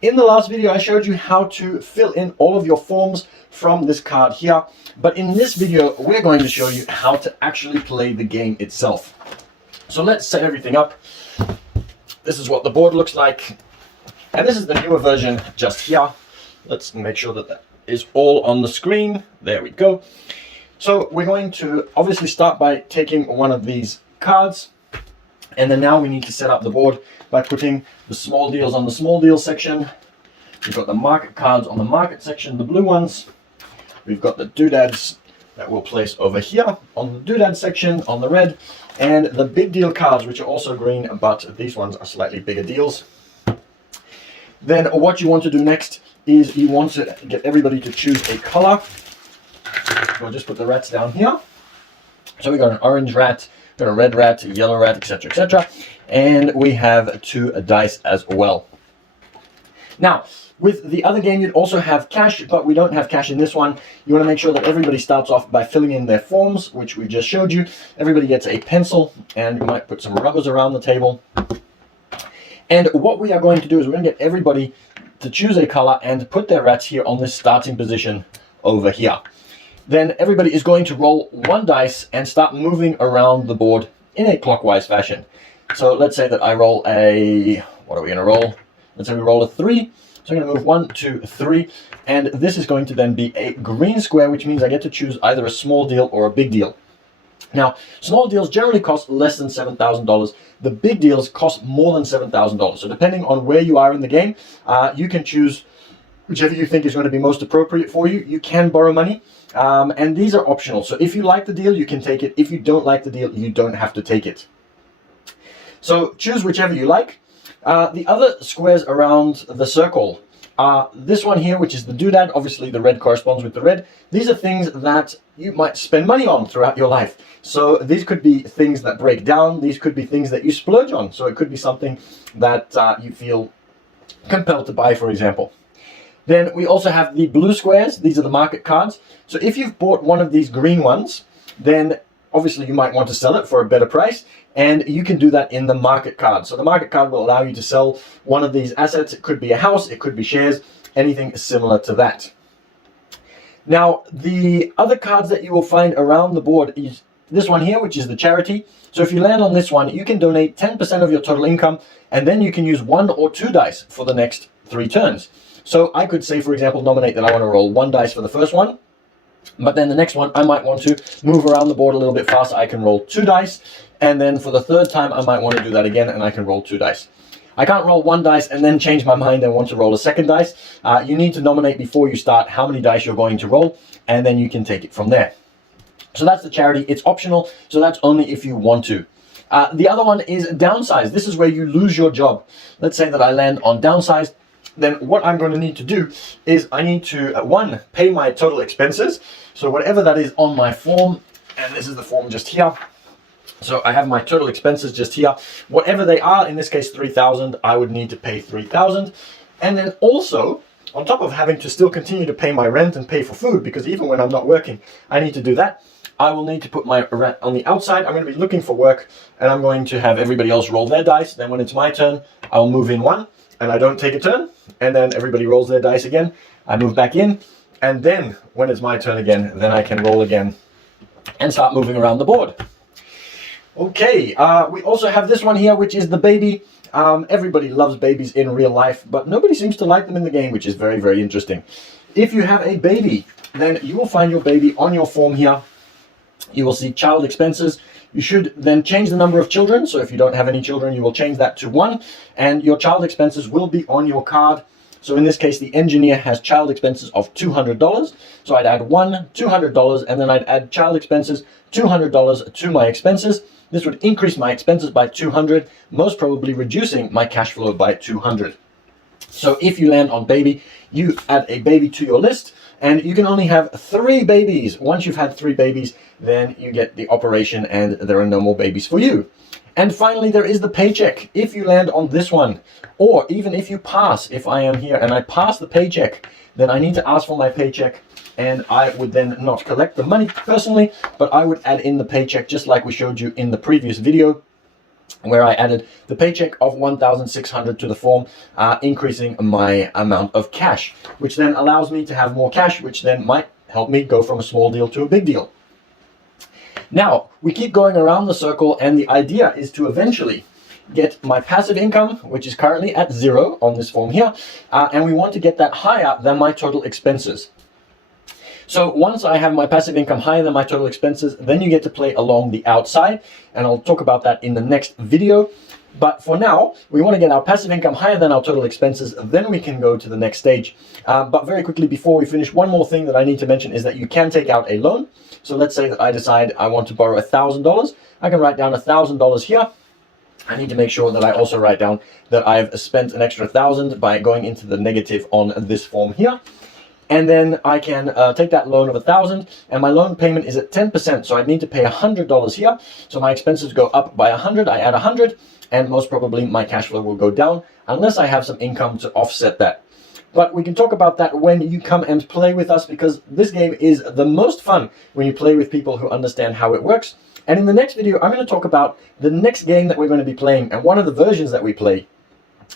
In the last video, I showed you how to fill in all of your forms from this card here. But in this video, we're going to show you how to actually play the game itself. So let's set everything up. This is what the board looks like. And this is the newer version just here. Let's make sure that that is all on the screen. There we go. So we're going to obviously start by taking one of these cards. And then now we need to set up the board by putting the small deals on the small deals section. We've got the market cards on the market section, the blue ones. We've got the doodads that we'll place over here on the doodad section on the red. And the big deal cards, which are also green, but these ones are slightly bigger deals. Then what you want to do next is you want to get everybody to choose a color. We'll just put the rats down here. So we got an orange rat, got a red rat, a yellow rat, etc., etc. And we have 2 dice as well. Now, with the other game, you'd also have cash, but we don't have cash in this one. You want to make sure that everybody starts off by filling in their forms, which we just showed you. Everybody gets a pencil, and you might put some rubbers around the table. And what we are going to do is we're going to get everybody to choose a color and put their rats here on this starting position over here. Then everybody is going to roll 1 dice and start moving around the board in a clockwise fashion. So let's say that I roll a, what are we going to roll? Let's say we roll a 3. So I'm going to move 1, 2, 3. And this is going to then be a green square, which means I get to choose either a small deal or a big deal. Now, small deals generally cost less than $7,000. The big deals cost more than $7,000. So depending on where you are in the game, you can choose whichever you think is going to be most appropriate for you. You can borrow money, and these are optional. So if you like the deal, you can take it. If you don't like the deal, you don't have to take it. So choose whichever you like. The other squares around the circle are this one here, which is the doodad. Obviously, the red corresponds with the red. These are things that you might spend money on throughout your life. So these could be things that break down. These could be things that you splurge on. So it could be something that you feel compelled to buy, for example. Then we also have the blue squares. These are the market cards. So if you've bought one of these green ones, then obviously you might want to sell it for a better price, and you can do that in the market card. So the market card will allow you to sell one of these assets. It could be a house, it could be shares, anything similar to that. Now, the other cards that you will find around the board is this one here, which is the charity. So if you land on this one, you can donate 10% of your total income, and then you can use 1 or 2 dice for the next 3 turns. So I could say, for example, nominate that I want to roll 1 dice for the first one, but then the next one I might want to move around the board a little bit faster. I can roll 2 dice, and then for the 3rd time I might want to do that again, and I can roll 2 dice. I can't roll 1 dice and then change my mind and want to roll a 2nd dice. You need to nominate before you start how many dice you're going to roll, and then you can take it from there. So that's the charity. It's optional, so that's only if you want to. The other one is Downsize. This is where you lose your job. Let's say that I land on Downsize. Then what I'm going to need to do is I need to, 1, pay my total expenses. So whatever that is on my form, and this is the form just here. So I have my total expenses just here. Whatever they are, in this case $3,000, I would need to pay $3,000. And then also, on top of having to still continue to pay my rent and pay for food, because even when I'm not working, I need to do that, I will need to put my rent on the outside. I'm going to be looking for work, and I'm going to have everybody else roll their dice. Then when it's my turn, I'll move in 1, and I don't take a turn. And then everybody rolls their dice again. I move back in, and then when it's my turn again, then I can roll again and start moving around the board. Okay, we also have this one here, which is the baby. Everybody loves babies in real life, but nobody seems to like them in the game, which is very, very interesting. If you have a baby, then you will find your baby on your form here. You will see child expenses. You should then change the number of children. So if you don't have any children, you will change that to 1, and your child expenses will be on your card. So in this case, the engineer has child expenses of $200. So I'd add 1, $200, and then I'd add child expenses, $200 to my expenses. This would increase my expenses by 200, most probably reducing my cash flow by 200. So if you land on baby, you add a baby to your list, and you can only have 3 babies. Once you've had 3 babies, then you get the operation and there are no more babies for you. And finally, there is the paycheck. If you land on this one, or even if you pass, if I am here and I pass the paycheck, then I need to ask for my paycheck, and I would then not collect the money personally, but I would add in the paycheck just like we showed you in the previous video. where I added the paycheck of 1,600 to the form, increasing my amount of cash, which then allows me to have more cash, which then might help me go from a small deal to a big deal. Now, we keep going around the circle, and the idea is to eventually get my passive income, which is currently at 0 on this form here, and we want to get that higher than my total expenses. So once I have my passive income higher than my total expenses, then you get to play along the outside, and I'll talk about that in the next video. But for now, we want to get our passive income higher than our total expenses, then we can go to the next stage. But very quickly before we finish, one more thing that I need to mention is that you can take out a loan. So let's say that I decide I want to borrow $1,000. I can write down $1,000 here. I need to make sure that I also write down that I've spent an extra 1,000 by going into the negative on this form here. And then I can take that loan of 1,000, and my loan payment is at 10%, so I need to pay $100 here. So my expenses go up by 100, I add 100, and most probably my cash flow will go down unless I have some income to offset that. But we can talk about that when you come and play with us, because this game is the most fun when you play with people who understand how it works. And in the next video, I'm going to talk about the next game that we're going to be playing, and one of the versions that we play,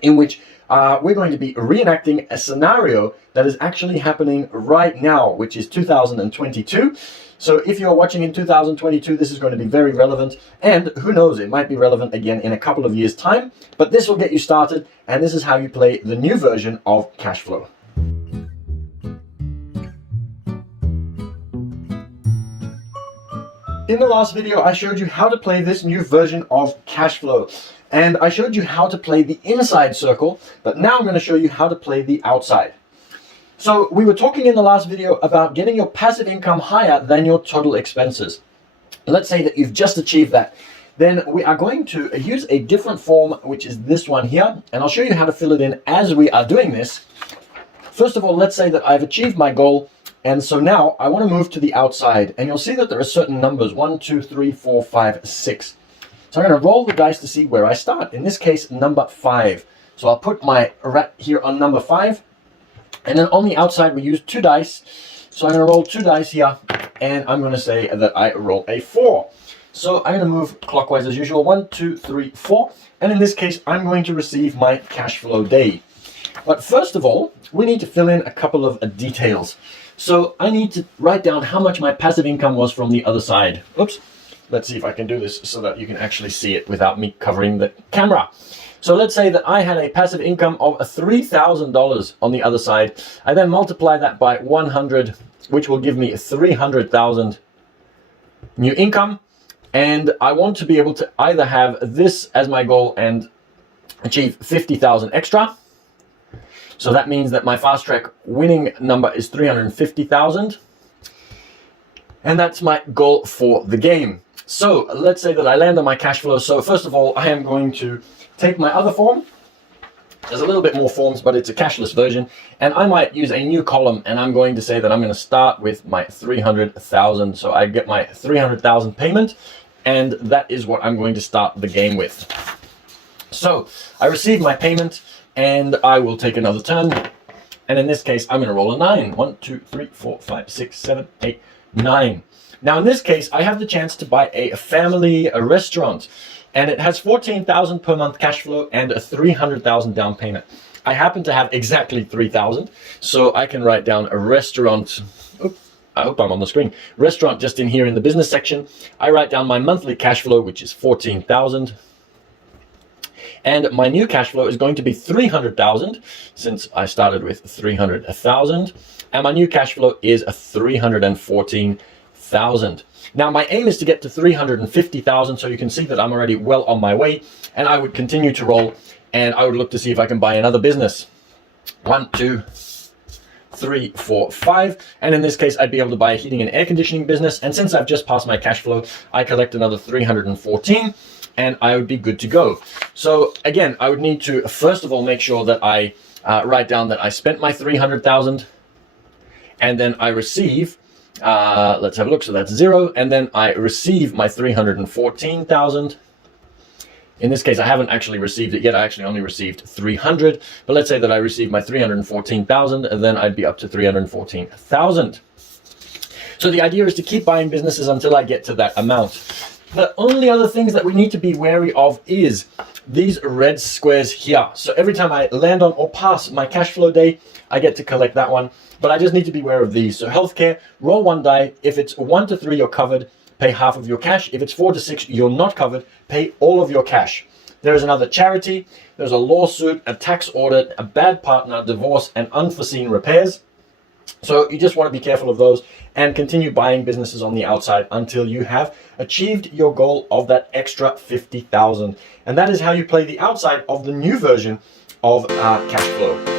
in which we're going to be reenacting a scenario that is actually happening right now, which is 2022. So if you're watching in 2022, this is going to be very relevant, and who knows, it might be relevant again in a couple of years' time, but this will get you started, and this is how you play the new version of Cashflow. In the last video, I showed you how to play this new version of Cashflow, and I showed you how to play the inside circle, but now I'm going to show you how to play the outside. So we were talking in the last video about getting your passive income higher than your total expenses. Let's say that you've just achieved that. Then we are going to use a different form, which is this one here, and I'll show you how to fill it in as we are doing this. First of all, let's say that I've achieved my goal, and so now I want to move to the outside, and you'll see that there are certain numbers, 1, 2, 3, 4, 5, 6. So I'm going to roll the dice to see where I start. In this case, number 5. So I'll put my rat here on number 5. And then on the outside, we use 2 dice. So I'm going to roll 2 dice here. And I'm going to say that I roll a 4. So I'm going to move clockwise as usual. 1, 2, 3, 4. And in this case, I'm going to receive my cash flow day. But first of all, we need to fill in a couple of details. So I need to write down how much my passive income was from the other side. Oops. Let's see if I can do this so that you can actually see it without me covering the camera. So let's say that I had a passive income of $3,000 on the other side. I then multiply that by 100, which will give me 300,000 new income. And I want to be able to either have this as my goal and achieve 50,000 extra. So that means that my fast track winning number is 350,000. And that's my goal for the game. So let's say that I land on my cash flow. So first of all, I am going to take my other form. There's a little bit more forms, but it's a cashless version. And I might use a new column, and I'm going to say that I'm going to start with my 300,000. So I get my 300,000 payment, and that is what I'm going to start the game with. So I receive my payment, and I will take another turn. And in this case, I'm going to roll a 9. 1, 2, 3, 4, 5, 6, 7, 8, 9. Now in this case, I have the chance to buy a family restaurant, and it has 14,000 per month cash flow and a 300,000 down payment. I happen to have exactly 3,000, so I can write down a restaurant. Oops, I hope I'm on the screen. Restaurant just in here in the business section. I write down my monthly cash flow, which is 14,000. And my new cash flow is going to be 300,000, since I started with 300,000. And my new cash flow is 314,000. Now my aim is to get to 350,000, so you can see that I'm already well on my way, and I would continue to roll, and I would look to see if I can buy another business. 1, 2, 3, 4, 5, and in this case I'd be able to buy a heating and air conditioning business, and since I've just passed my cash flow, I collect another 314, and I would be good to go. So again, I would need to first of all make sure that I write down that I spent my 300,000, and then I receive, let's have a look, so that's 0, and then I receive my 314,000. In this case, I haven't actually received it yet. I actually only received 300, but let's say that I received my 314,000, and then I'd be up to 314,000. So the idea is to keep buying businesses until I get to that amount. The only other things that we need to be wary of is these red squares here. So every time I land on or pass my cash flow day, I get to collect that one. But I just need to be aware of these. So healthcare, roll 1 die. If it's 1 to 3, you're covered, pay half of your cash. If it's 4 to 6, you're not covered, pay all of your cash. There is another charity, there's a lawsuit, a tax audit, a bad partner, divorce, and unforeseen repairs. So you just want to be careful of those and continue buying businesses on the outside until you have achieved your goal of that extra 50,000. And that is how you play the outside of the new version of Cashflow.